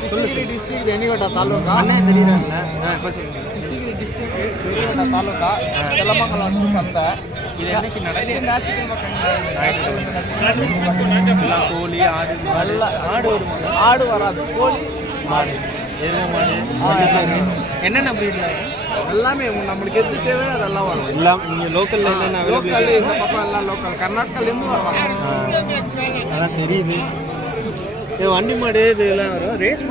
Krishnagiri district வெனிகோட்டா taluka தெரியுறாங்கல்ல. Krishnagiri district வெனிகோட்டா taluka தெலமங்கலம் சந்தை. இது என்னைக்கு நடக்குது? கோழி ஆடு ஆடு வருமா? ஆடு வராது, கோழி மாடு எருமை மாடு என்னென்ன ப்ரீட்ல எல்லாமே நம்மளுக்கு எது தேவை அதெல்லாம் வரும். எல்லாம் இங்கே லோக்கலில் என்னென்ன லோக்கல் இந்த பக்கம் எல்லாம் லோக்கல் கர்நாடகாலேருந்து வருவாங்க. அதான் தெரியுது. வண்டி மாடு இதெல்லாம் வரும். ரைஸ்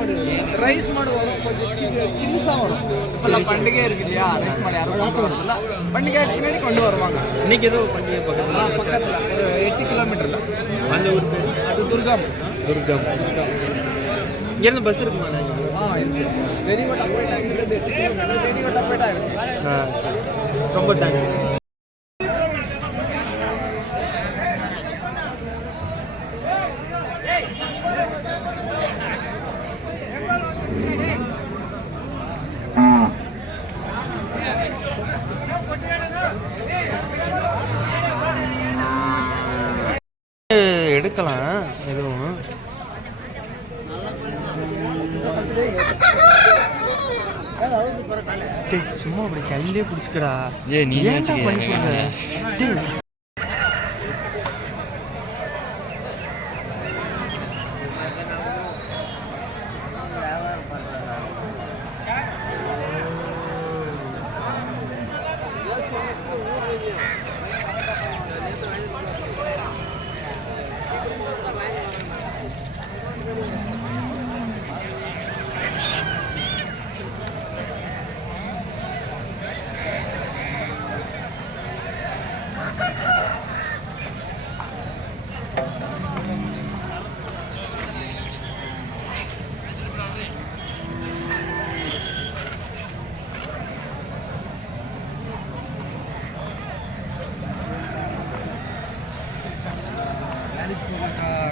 மாடு வரும், கொஞ்சம் சில்லுசாக வரும். இப்போல்லாம் பண்டிகை இருக்கு இல்லையா, ரைஸ் மாடு யாரும் வருதுல்ல, பண்டிகை பின்னாடி கொண்டு வருவாங்க. இன்னைக்கு ஏதோ பண்டிகை பக்கத்தில் ஒரு 8 கிலோமீட்டரில் அந்த ஊர் பேர் அது துர்கம். இங்கேருந்து பஸ் இருக்குமா? இருக்கு. வெனிகோட்டா போயிட்டா இங்கிருந்து 8 கிலோமீட்டர் வெனிகோட்டா போயிட்டா இருக்கு. ரொம்ப தேங்க்ஸ். எடுக்கலாம் எதுவும் சும்மா அப்படி கையிலே பிடிச்சிக்கடா. நீ ஏன்டா பண்ணிட்டு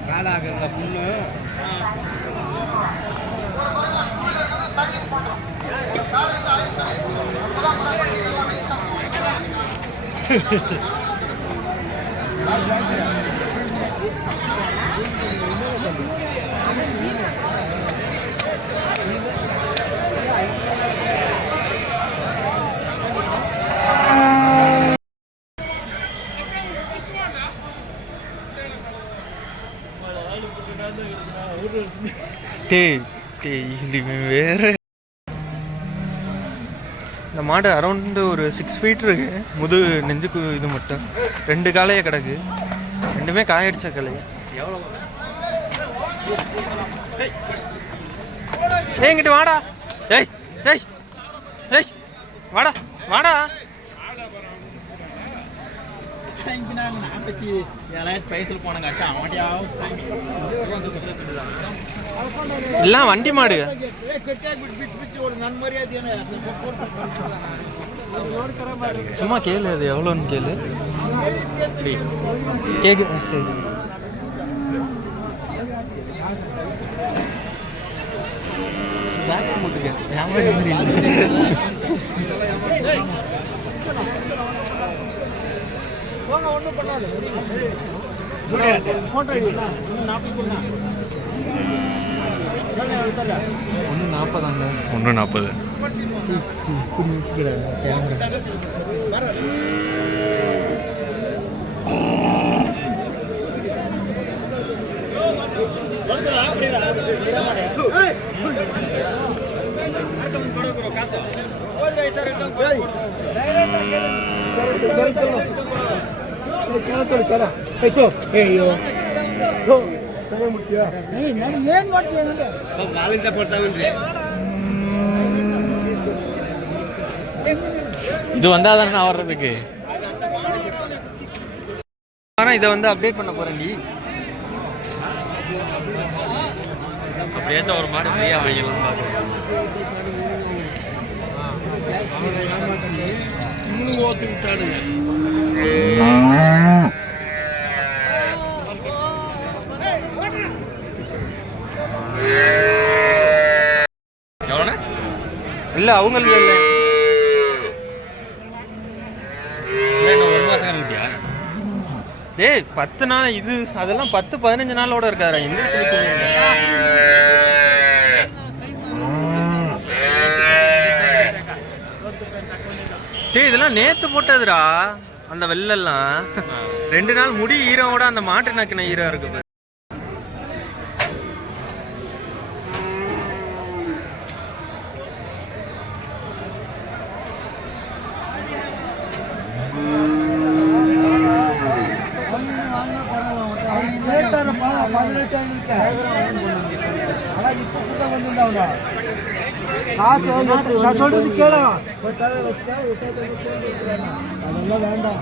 காலாகிறத புண்ணு வேற. இந்த மாடு அரௌண்டு ஒரு 6 ஃபீட் இருக்கு. நெஞ்சுக்கு இது மட்டும் 2 காலையே கிடக்கு. ரெண்டுமே காயடிச்ச காலையே. எங்கிட்ட வாடா. ஏய் ஏய் ஏய் வாடா வாடா. எல்லாம் வண்டி மாடு. சும்மா கேளு, அது எவ்வளோன்னு கேளு. கேக்கு சரி. ஒன்றும் பண்ணாது. 140 இது வந்தாதானே வர்றதுக்கு. ஆனா இதை வந்து அப்டேட் பண்ண போறேன். அப்படியாச்சும் ஒரு மாடு ஃப்ரீயா வாங்கிடலாம் பாக்குறேன். இல்ல அவங்களுக்கு இல்ல. ஏய் 10 நாள் இது அதெல்லாம் 10-15 நாளோட இருக்காரா எந்திரிச்சு டேய் இதெல்லாம் நேத்து போட்டதுடா அந்த வெள்ளெல்லாம் 2 நாள் முடி ஈரோட அந்த மாட்டு நக்கின ஈரம் இருக்கு. நான் சொல்றது கேள அதெல்லாம் வேண்டாம்.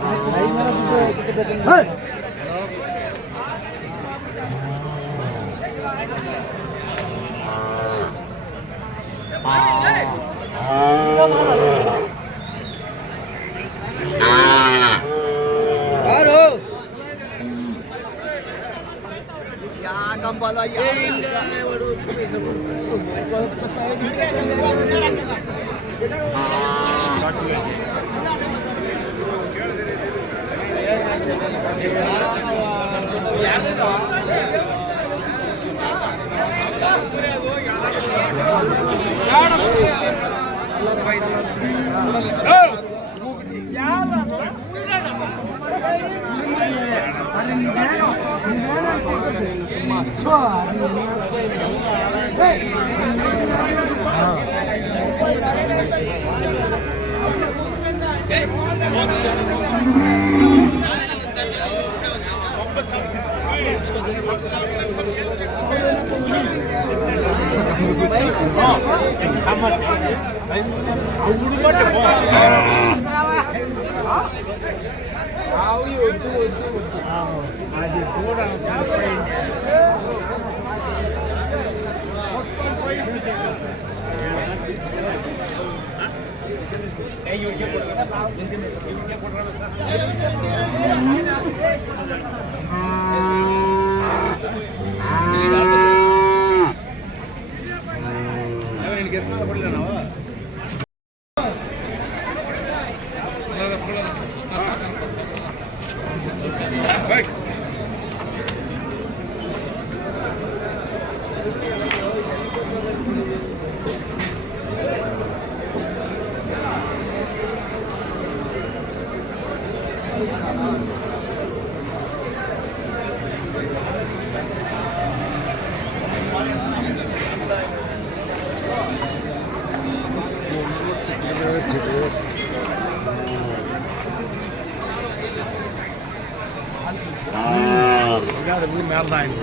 மேல்தான்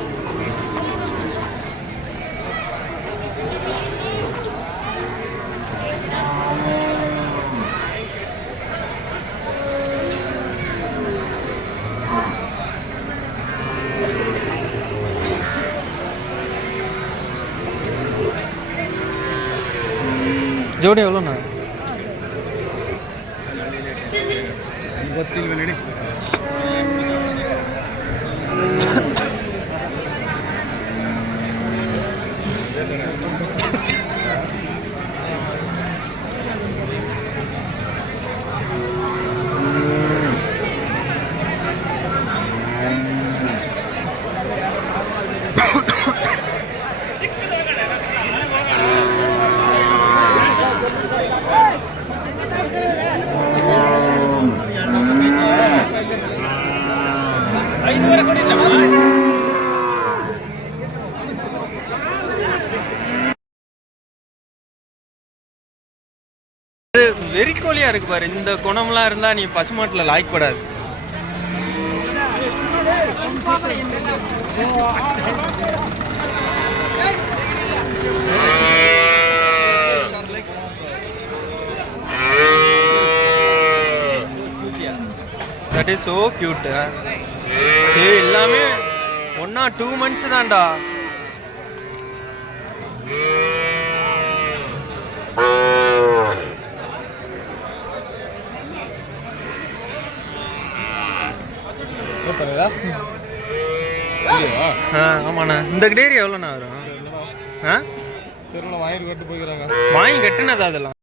ஜோடி எவ்வளோண்ணா? வெறிக்கோழியா இருக்கு பாரு. இந்த குணம்லாம் இருந்தா நீ பசுமாட்டுல லாய்க்கப்படாது. That is so cute. எல்லாமே 1 or 2 months தான்டா. ஆமாண்ணா. இந்த டேரி எவ்வளோண்ணா வரும்? வாங்கி கட்டுனதா அதெல்லாம்?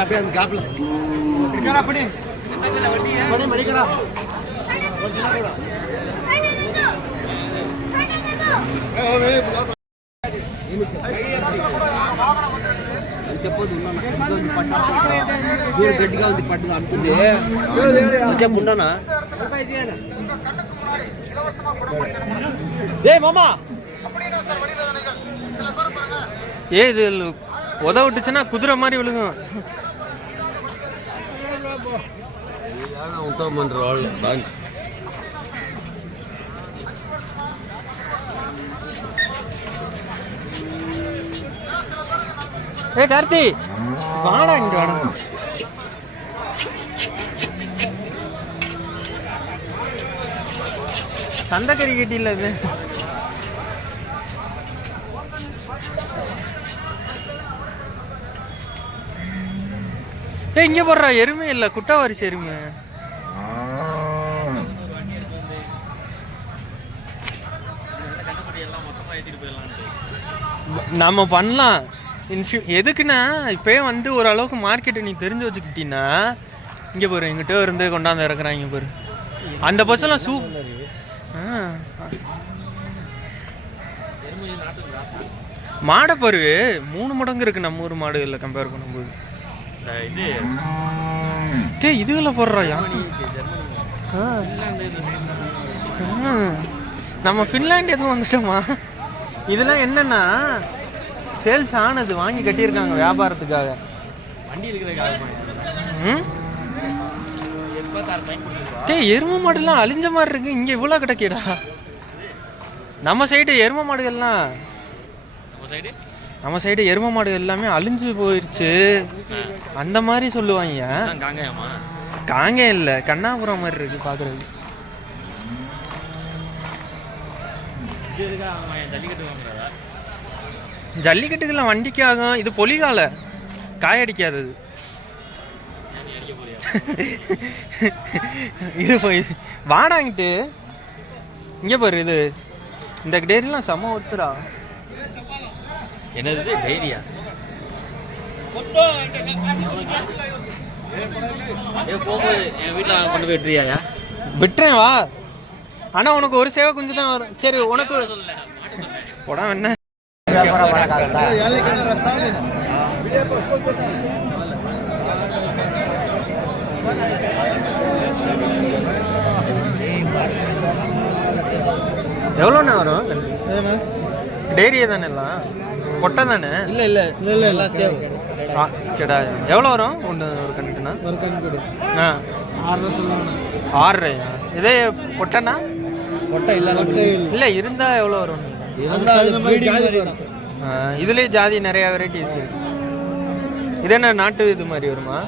அப்படியே அந்த கேப்ல அப்படி மடிக்கடா చెప్పొద్దు గట్టిగా ఉంది పట్టుగా అంటుంది చెప్పు ఏ ఇది உதவிட்டுச்சுன்னா குதிரை மாதிரி விழுகும் ஏ கார்த்தி வாடா இங்க வாடா சந்தைக்கறி கட்டில இது ஏ இங்க போடுறா எருமை இல்ல குட்டவாரிசு எருமை நம்ம பண்ணலாம் எதுக்குன்னா இப்போயே வந்து ஓரளவுக்கு மார்க்கெட்டை நீ தெரிஞ்சு வச்சுக்கிட்டீங்கன்னா இங்கே பாரு எங்கிட்ட இருந்து கொண்டாந்து இறக்குறாங்க பாரு அந்த பஸ்ஸெல்லாம் மாடை பாரு 3 மடங்கு இருக்கு நம்ம ஊர் மாடுகளில் கம்பேர் பண்ணும்போது இதுகளை போடுறாயா நம்ம ஃபின்லாண்ட் எதுவும் வந்துட்டோமா இதெல்லாம் என்னன்னா சேல்ஸ் ஆனது வாங்கி கட்டியிருக்காங்க வியாபாரத்துக்காக வண்டி எருமை மாடுலாம் அழிஞ்ச மாதிரி இருக்கு இங்க இவ்வளவு கிடைக்கடா நம்ம சைடு எருமை மாடுகள்லாம் நம்ம சைடு எருமை மாடுகள் எல்லாமே அழிஞ்சு போயிடுச்சு அந்த மாதிரி சொல்லுவாங்க காங்கேயம் இல்ல கண்ணாபுரம் மாதிரி இருக்கு பாக்குறது ஜல்லிக்கட்டுக்கெல்லாம் வண்டிக்கு ஆகும் இது பொலிகால காயடிக்காதது இது வாடாங்கிட்டு இங்க பாரு இது இந்த டேரிலாம் செம்ம ஒத்துரா என்னது டைரியா போகும்போது என் வீட்டில் கொண்டு போய் விட்டுறியா விட்டுறேன் வா ஆனா உனக்கு ஒரு சேவை கொஞ்சம் தான் வரும் சரி உனக்கு போடா என்ன எவ்வளோண்ணா வரும் டெய்ரியே தானே எல்லாம் கொட்டை தானே இல்லை இல்லை இல்லை இல்லை கேடா எவ்வளோ வரும் ஒன்று ஒரு கண்ணுக்குண்ணா ஒரு கண்ணுக்கு ஆ 6.5 சொல்லுவாங்க 6.5 இதே கொட்டைண்ணா கொட்டை இல்லை இல்லை இருந்தால் எவ்வளோ வரும் இதுலயே ஜாதி நிறைய வெரைட்டிஸ் இருக்கு இது என்ன நாட்டு இது மாதிரி வருமா